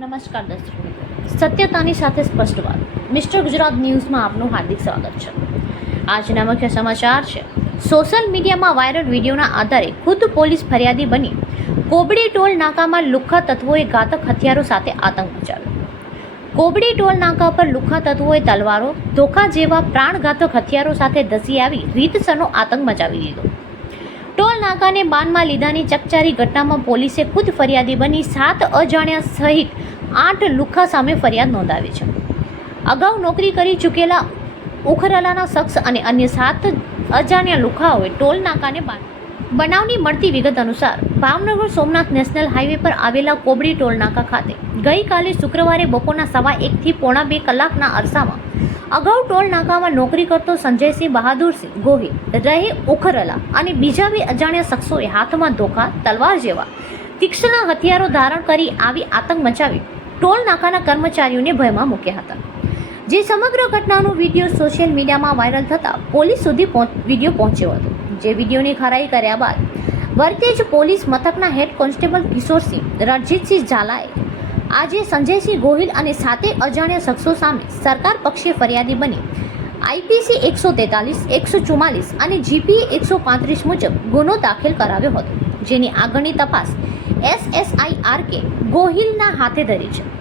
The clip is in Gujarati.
નમસ્કાર દર્શક. સત્યતાની સાથે સ્પષ્ટ વાત. મિસ્ટર ગુજરાત ન્યૂઝમાં આપનું હાર્દિક સ્વાગત છે. આજના મુખ્ય સમાચાર છે. સોશિયલ મીડિયામાં વાયરલ વિડીયોના આધારે ખુદ પોલીસ ફરિયાદી બની. કોબડી ટોલ નાકામાં લુખ્ખા તત્વોએ ઘાતક હથિયારો સાથે આતંક મચાવ્યો. કોબડી ટોલ નાકા પર લુખ્ખા તત્વોએ તલવારો, ધોખા જેવા પ્રાણઘાતક હથિયારો સાથે ધસી આવી રીતસરનો આતંક મચાવી દીધો ટોલ નાકાને બાનમાં લીધાની ચકચારી ઘટનામાં પોલીસે ખુદ ફરિયાદી બની સાત અજાણ્યા સહિત આઠ લુખ્ખા સામે ફરિયાદ નોંધાવી છે. અગાઉ નોકરી કરી ચૂકેલા ઉખરલાના શખ્સ અને અન્ય સાત અજાણ્યા લુખાઓએ ટોલ નાકાને બનાવની મળતી વિગત અનુસાર ભાવનગર સોમનાથ નેશનલ હાઈવે પર આવેલા કોબડી ટોલ નાકા ખાતે ગઈકાલે શુક્રવારે બપોરના સવા એકથી પોણા બે કલાકના અરસામાં અગાઉ ટોલ નાકામાં નોકરી કરતો સંજયસિંહ બહાદુરસિંહ ગોહિલ, રહે ઉખરલા અને બીજા બે અજાણ્યા શખ્સોએ હાથમાં ધોખા, તલવાર જેવા તીક્ષ્ણ હથિયારો ધારણ કરી આવી આતંક મચાવી ટોલ નાકાના કર્મચારીઓને ભયમાં મૂક્યા હતા. જે સમગ્ર ઘટનાનો વીડિયો સોશિયલ મીડિયામાં વાયરલ થતાં પોલીસ સુધી વીડિયો પહોંચ્યો હતો. જે વિડીયોની ખરાઈ કર્યા બાદ વર્તેજ પોલીસ મથકના હેડ કોન્સ્ટેબલ કિશોરસિંહ, રણજીતસિંહ ઝાલાએ આજે સંજયસિંહ ગોહિલ અને સાતે અજાણ્યા શખ્સો સામે સરકાર પક્ષે ફરિયાદી બની આઈપીસી એકસો તેતાલીસ, એકસો ચુમ્માલીસ અને જીપીએ એકસો પાંત્રીસ મુજબ ગુનો દાખલ કરાવ્યો હતો. જેની આગળની તપાસ એસએસઆઈ આર કે ગોહિલના હાથે ધરી છે